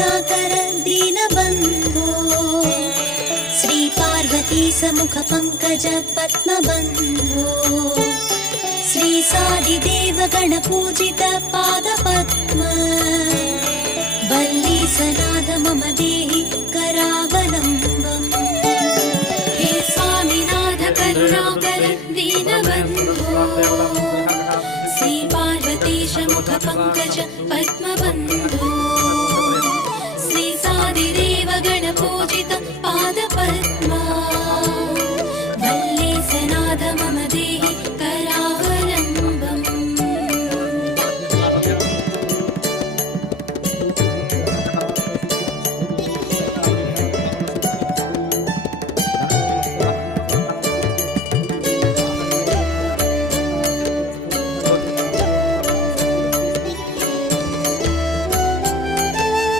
करुणाकर दीनबन्धो श्री पार्वती समुख पंकज पद्मबन्धो श्री सादिदेव गणपूजित पादपद्म वल्ली सनाद मम देव